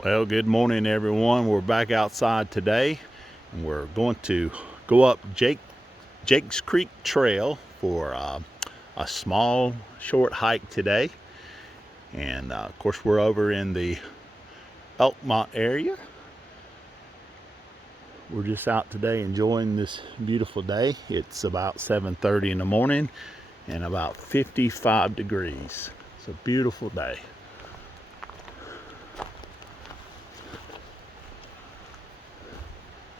Well, good morning, everyone. We're back outside today, and we're going to go up Jake's Creek Trail for a small, short hike today. And of course, we're over in the Elkmont area. We're just out today enjoying this beautiful day. It's about 7:30 in the morning and about 55 degrees. It's a beautiful day.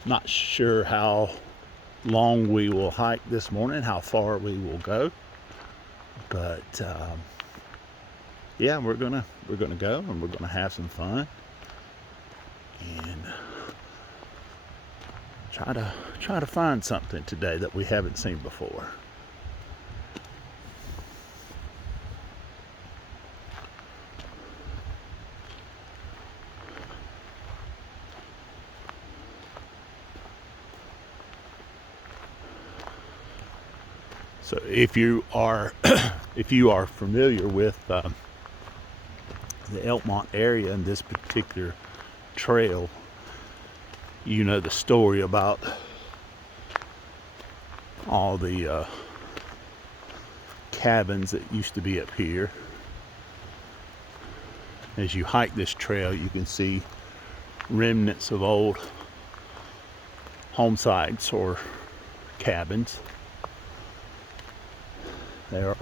Not sure how long we will hike this morning, how far we will go, but yeah, we're gonna go and we're gonna have some fun and try to find something today that we haven't seen before. So if you are if you are familiar with the Elkmont area and this particular trail, you know the story about all the cabins that used to be up here. As you hike this trail, you can see remnants of old home sites or cabins. They're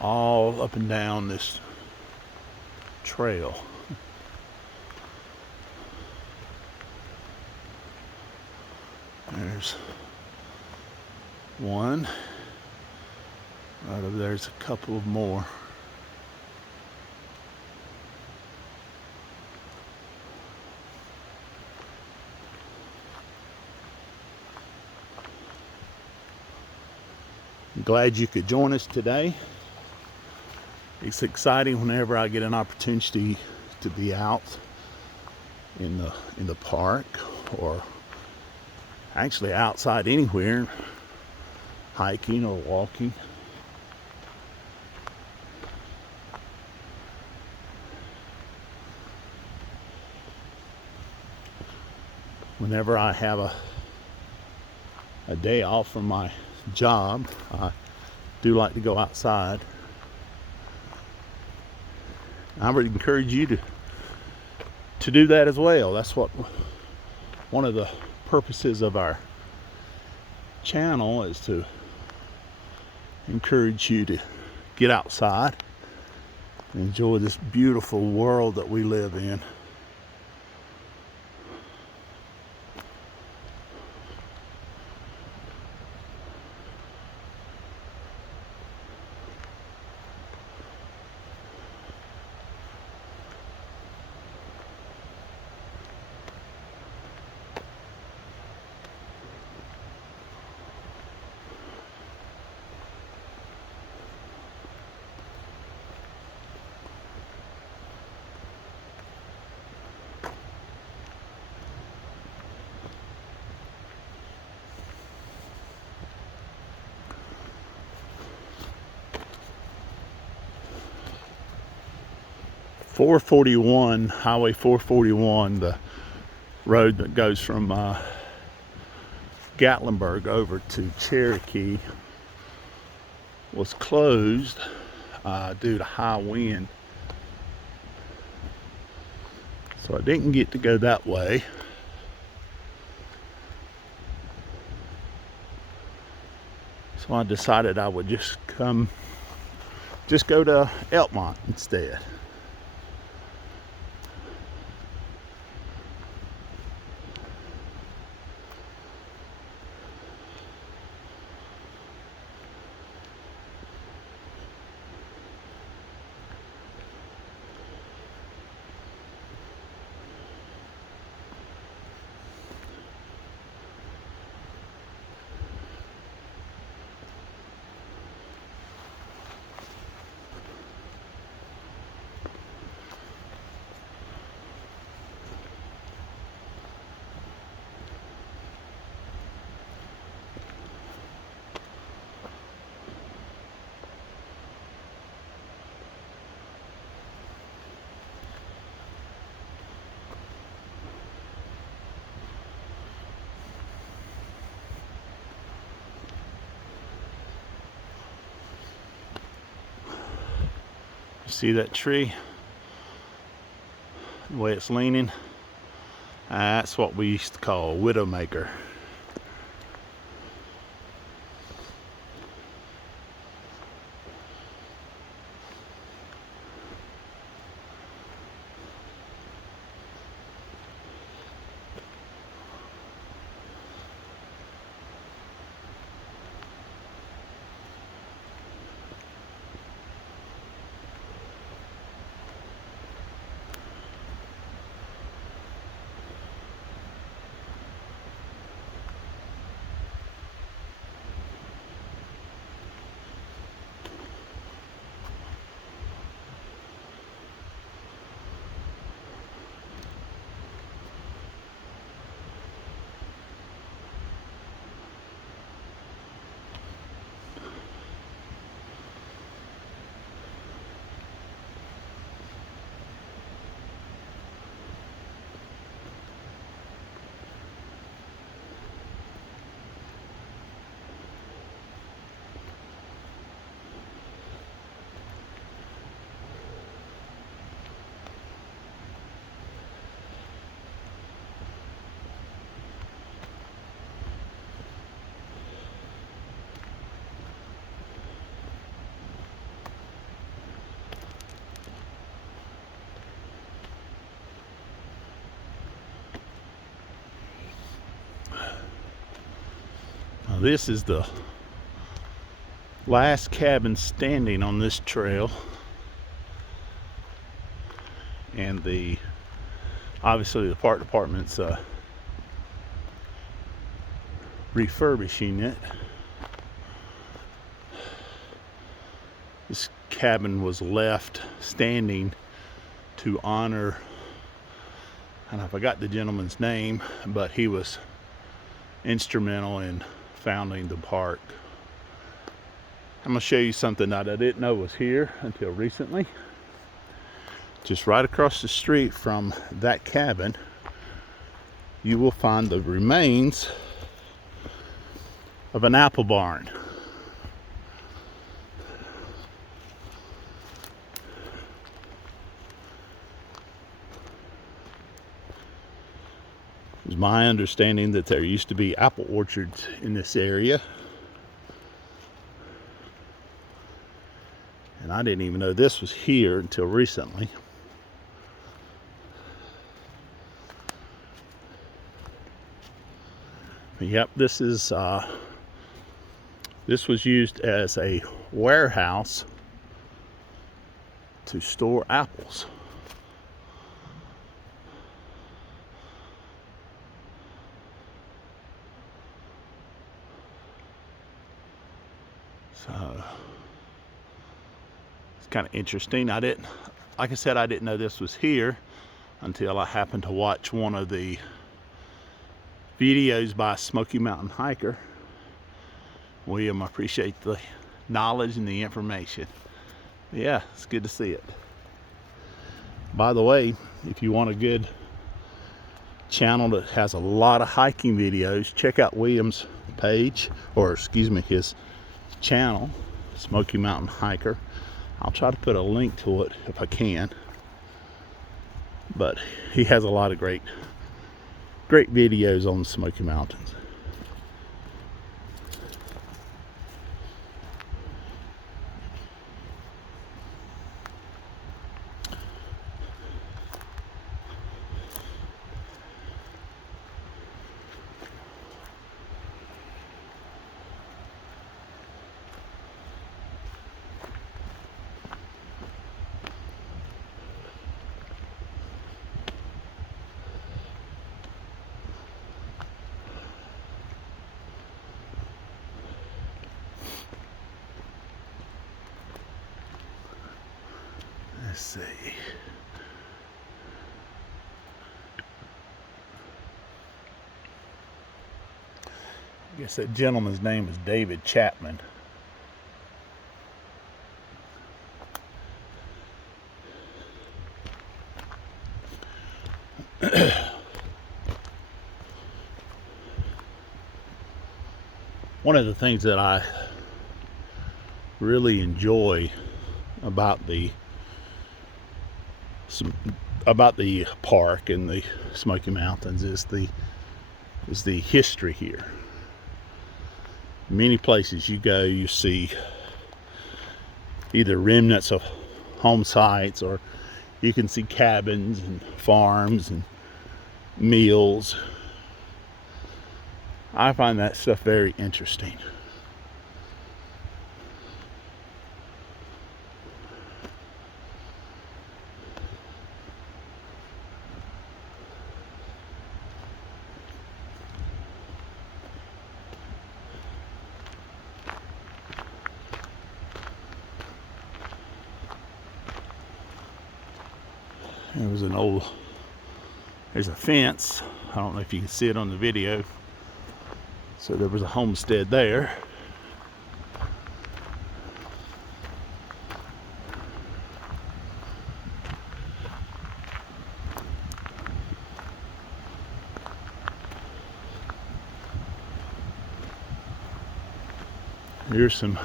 all up and down this trail. There's one. Right over there's a couple of more. I'm glad you could join us today. It's exciting whenever I get an opportunity to be out in the park, or actually outside anywhere, hiking or walking. Whenever I have a day off from my job, I do like to go outside. I would encourage you to do that as well. That's what one of the purposes of our channel is, to encourage you to get outside and enjoy this beautiful world that we live in. Highway 441, the road that goes from Gatlinburg over to Cherokee, was closed due to high wind. So I didn't get to go that way. So I decided I would just go to Elkmont instead. See that tree? The way it's leaning? That's what we used to call a widowmaker. Now this is the last cabin standing on this trail, and obviously the park department's refurbishing it. This cabin was left standing to honor, and I forgot the gentleman's name, but he was instrumental in founding the park. I'm going to show you something that I didn't know was here until recently. Just right across the street from that cabin, you will find the remains of an apple barn. It's my understanding that there used to be apple orchards in this area. And I didn't even know this was here until recently. Yep, this was used as a warehouse to store apples. So it's kind of interesting. Like I said, I didn't know this was here until I happened to watch one of the videos by a Smoky Mountain hiker. William, I appreciate the knowledge and the information. Yeah, it's good to see it. By the way, if you want a good channel that has a lot of hiking videos, check out William's page, or excuse me, his channel, Smoky Mountain Hiker. I'll try to put a link to it if I can. But he has a lot of great videos on the Smoky Mountains. Let's see. I guess that gentleman's name is David Chapman. One of the things that I really enjoy about the about the park and the Smoky Mountains is the history here. Many places you go, you see either remnants of home sites, or you can see cabins and farms and meals. I find that stuff very interesting. There was there's a fence. I don't know if you can see it on the video. So there was a homestead there. Here's some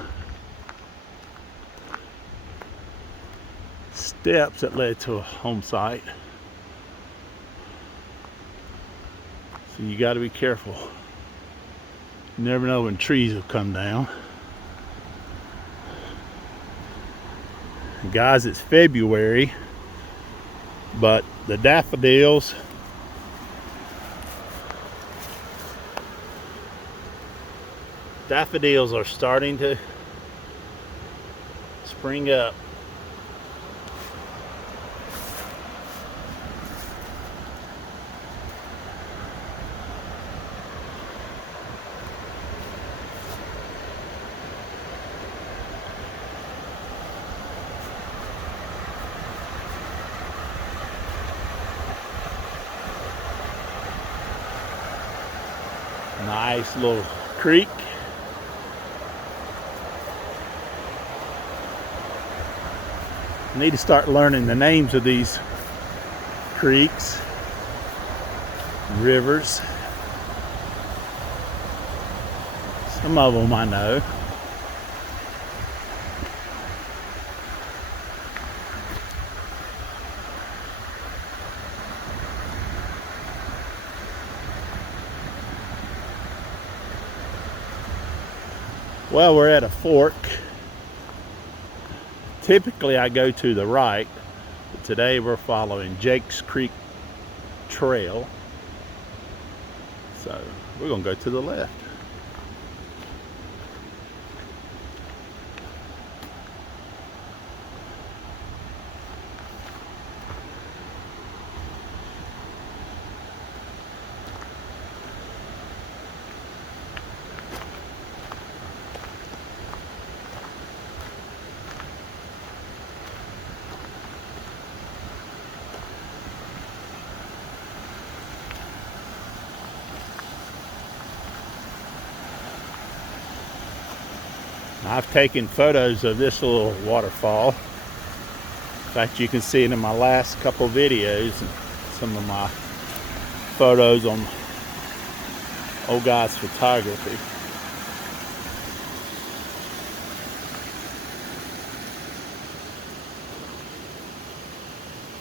steps that led to a home site. So you got to be careful. You never know when trees will come down. Guys, it's February, but the daffodils are starting to spring up. Nice little creek. I need to start learning the names of these creeks, rivers. Some of them I know. Well, we're at a fork. Typically I go to the right, but today we're following Jake's Creek Trail. So we're gonna go to the left. I've taken photos of this little waterfall. In fact, you can see it in my last couple videos and some of my photos on Old Guy's Photography.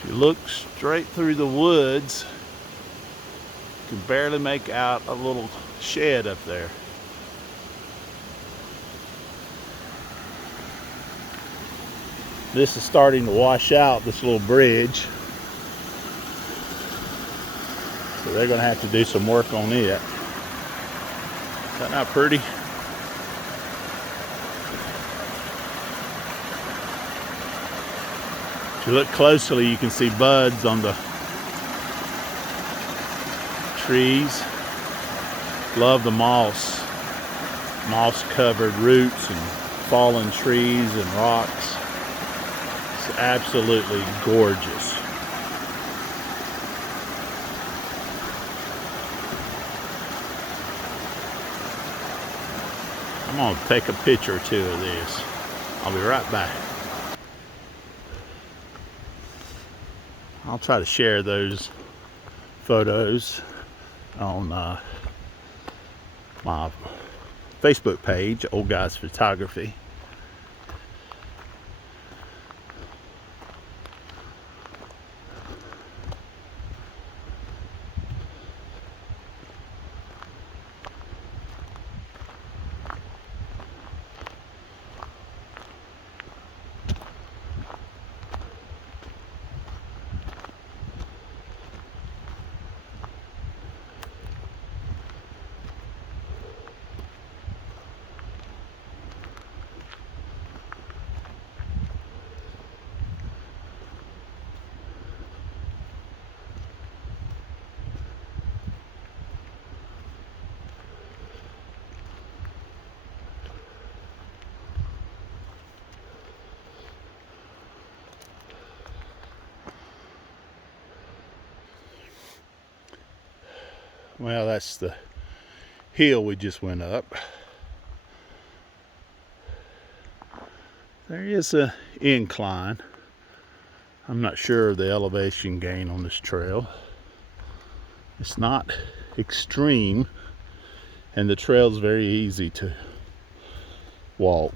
If you look straight through the woods, you can barely make out a little shed up there. This is starting to wash out, this little bridge. So they're going to have to do some work on it. Is that not pretty? If you look closely, you can see buds on the trees. Love the moss. Moss-covered roots and fallen trees and rocks. Absolutely gorgeous. I'm going to take a picture or two of this. I'll be right back. I'll try to share those photos on my Facebook page, Old Guy's Photography. Well, that's the hill we just went up. There is an incline. I'm not sure of the elevation gain on this trail. It's not extreme, and the trail is very easy to walk.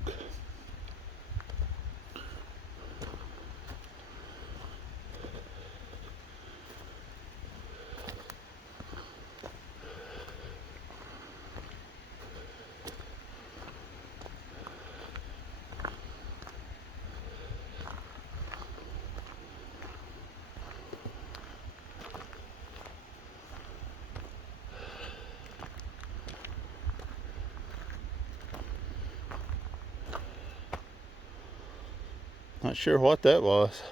Not sure what that was.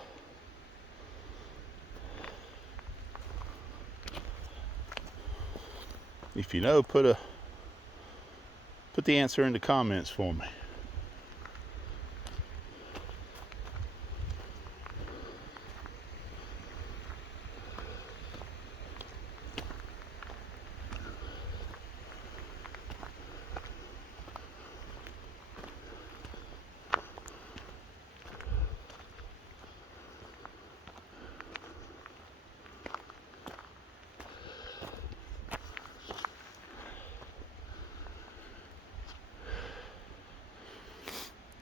If you know, put the answer in the comments for me.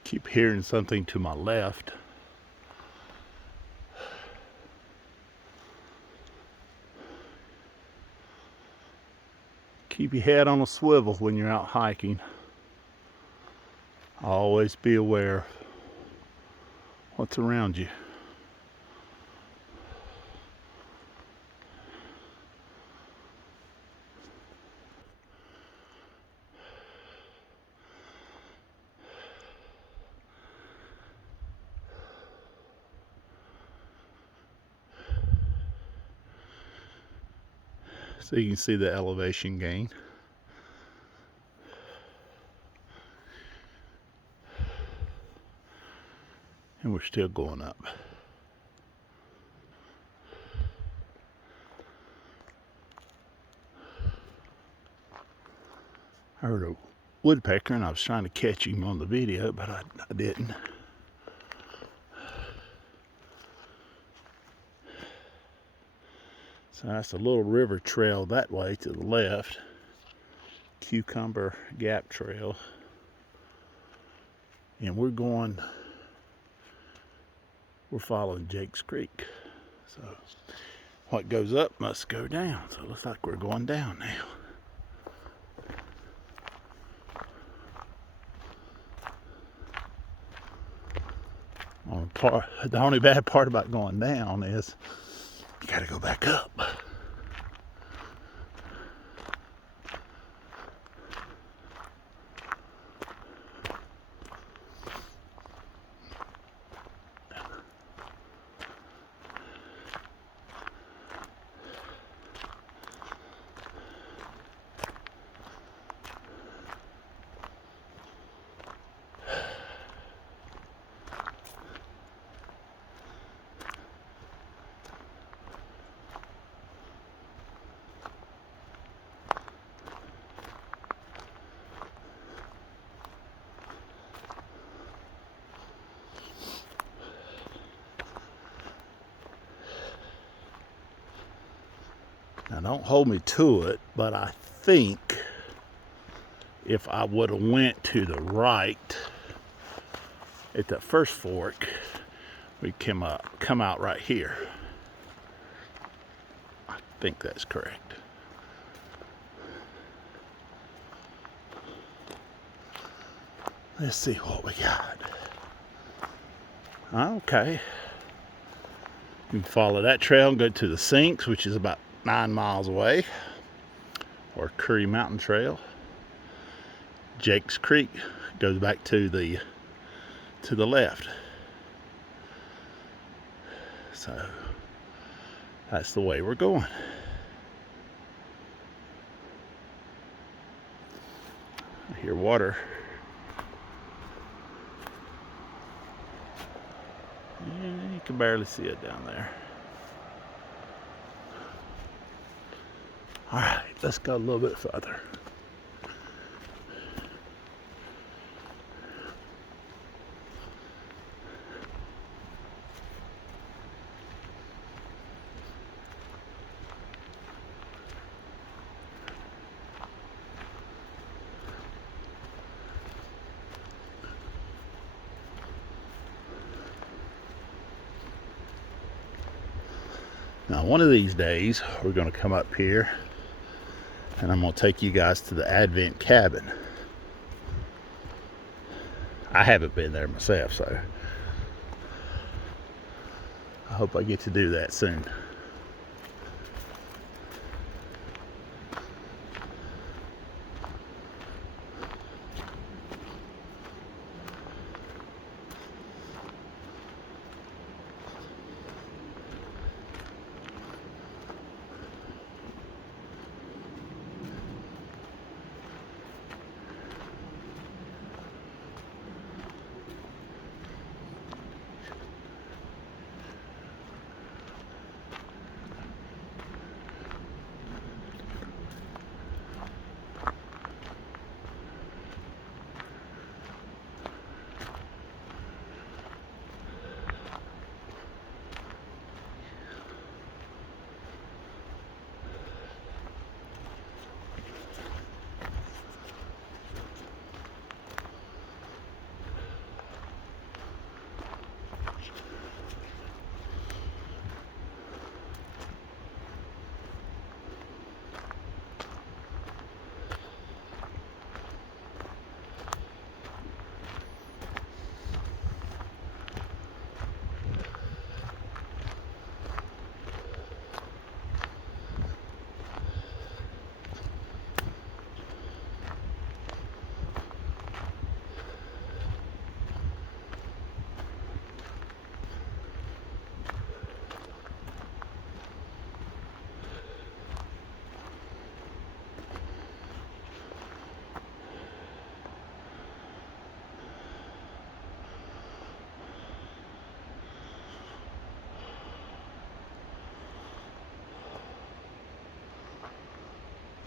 Keep hearing something to my left. Keep your head on a swivel when you're out hiking. Always be aware of what's around you. So you can see the elevation gain. And we're still going up. I heard a woodpecker and I was trying to catch him on the video, but I didn't. So that's a little river trail that way to the left. Cucumber Gap Trail. And we're following Jake's Creek. So what goes up must go down. So it looks like we're going down now. The only bad part about going down is you gotta go back up. Now don't hold me to it, but I think if I would have went to the right at that first fork, we'd come out right here. I think that's correct. Let's see what we got. Okay. You can follow that trail and go to the Sinks, which is about 9 miles away, or Curry Mountain Trail. Jake's Creek goes back to the left. So that's the way we're going. I hear water. Yeah, you can barely see it down there. All right, let's go a little bit further. Now, one of these days, we're going to come up here and I'm going to take you guys to the Advent cabin. I haven't been there myself, so I hope I get to do that soon.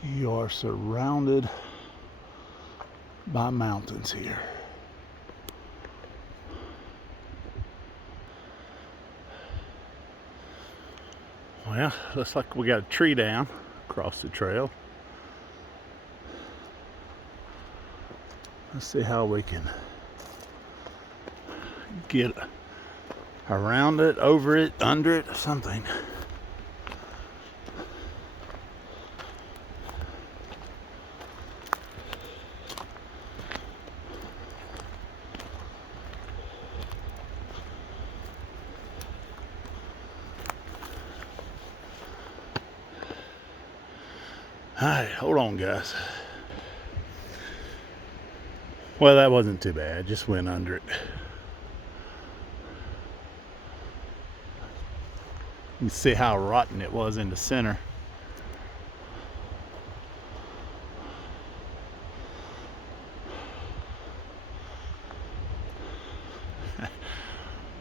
You are surrounded by mountains here. Well, looks like we got a tree down across the trail. Let's see how we can get around it, over it, under it, something. Alright, hold on, guys. Well, that wasn't too bad. Just went under it. You can see how rotten it was in the center.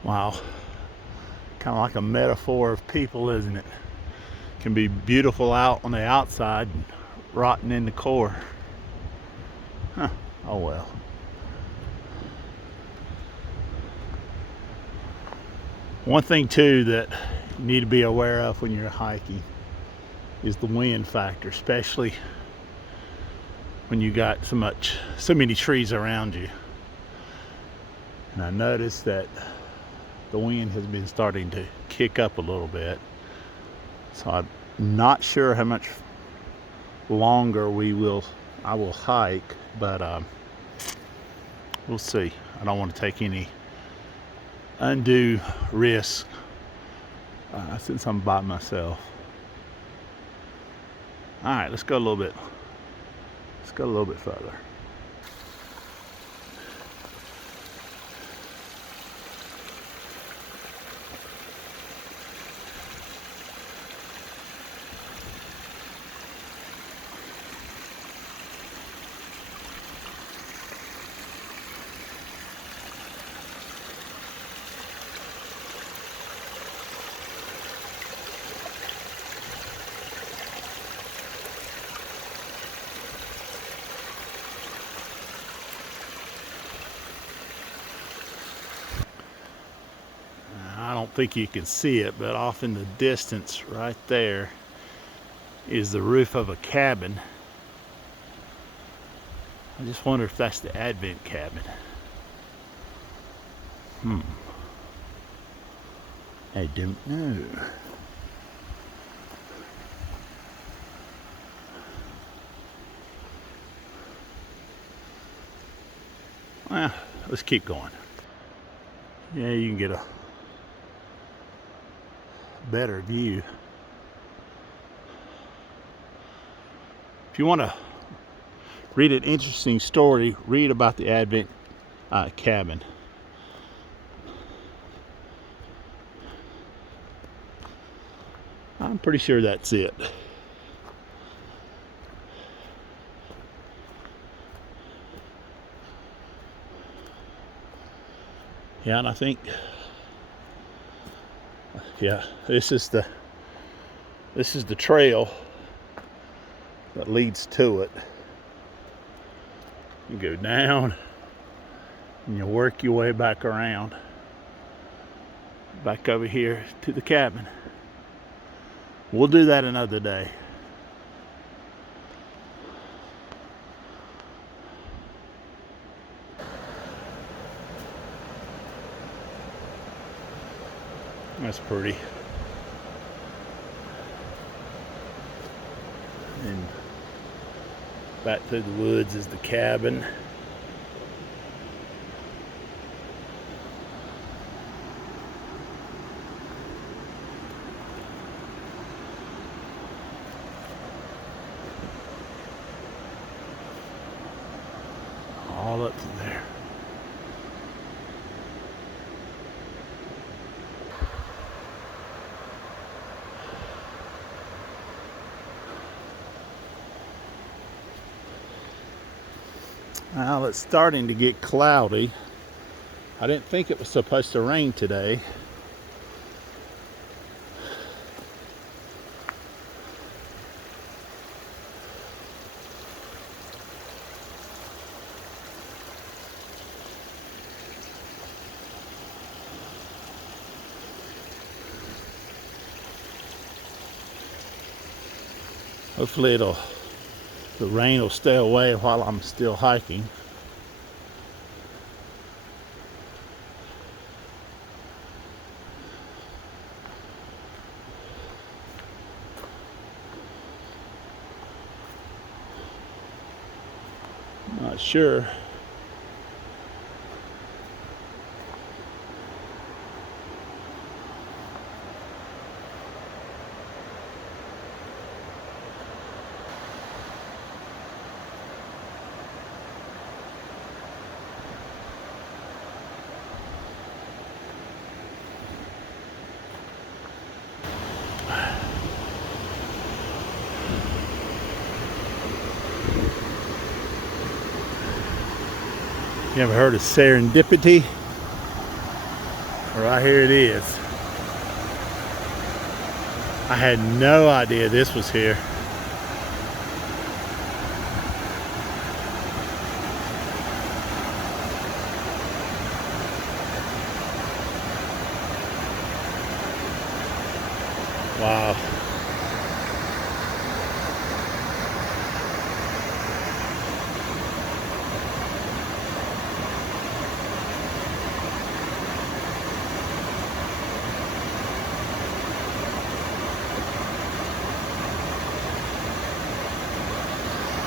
Wow. Kind of like a metaphor of people, isn't it? Can be beautiful out on the outside and rotten in the core. Huh. Oh well. One thing too that you need to be aware of when you're hiking is the wind factor, especially when you got so many trees around you. And I noticed that the wind has been starting to kick up a little bit. So I'm not sure how much longer I will hike, but we'll see. I don't want to take any undue risk since I'm by myself. All right, let's go a little bit further. don't think you can see it, but off in the distance right there is the roof of a cabin. I just wonder if that's the Advent cabin. I don't know. Well, let's keep going. Yeah, you can get a better view. If you want to read an interesting story, read about the Advent cabin. I'm pretty sure that's it. Yeah, and I think, yeah, this is the trail that leads to it. You go down and you work your way back around, back over here to the cabin. We'll do that another day. That's pretty. And back through the woods is the cabin. All up to there. Well, it's starting to get cloudy. I didn't think it was supposed to rain today. Hopefully the rain will stay away while I'm still hiking. Not sure. You ever heard of serendipity? Right here it is. I had no idea this was here. Wow.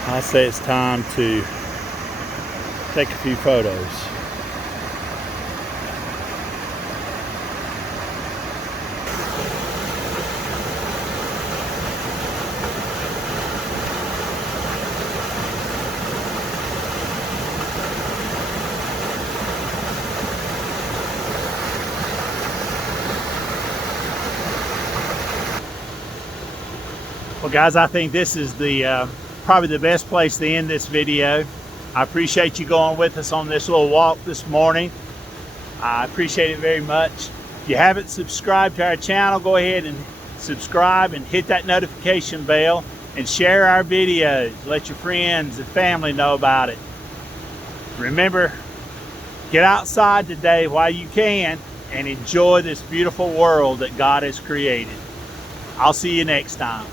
I say it's time to take a few photos. Well, guys, I think this is the probably the best place to end this video. I appreciate you going with us on this little walk this morning. I appreciate it very much. If you haven't subscribed to our channel, go ahead and subscribe and hit that notification bell and share our videos. Let your friends and family know about it. Remember, get outside today while you can and enjoy this beautiful world that God has created. I'll see you next time.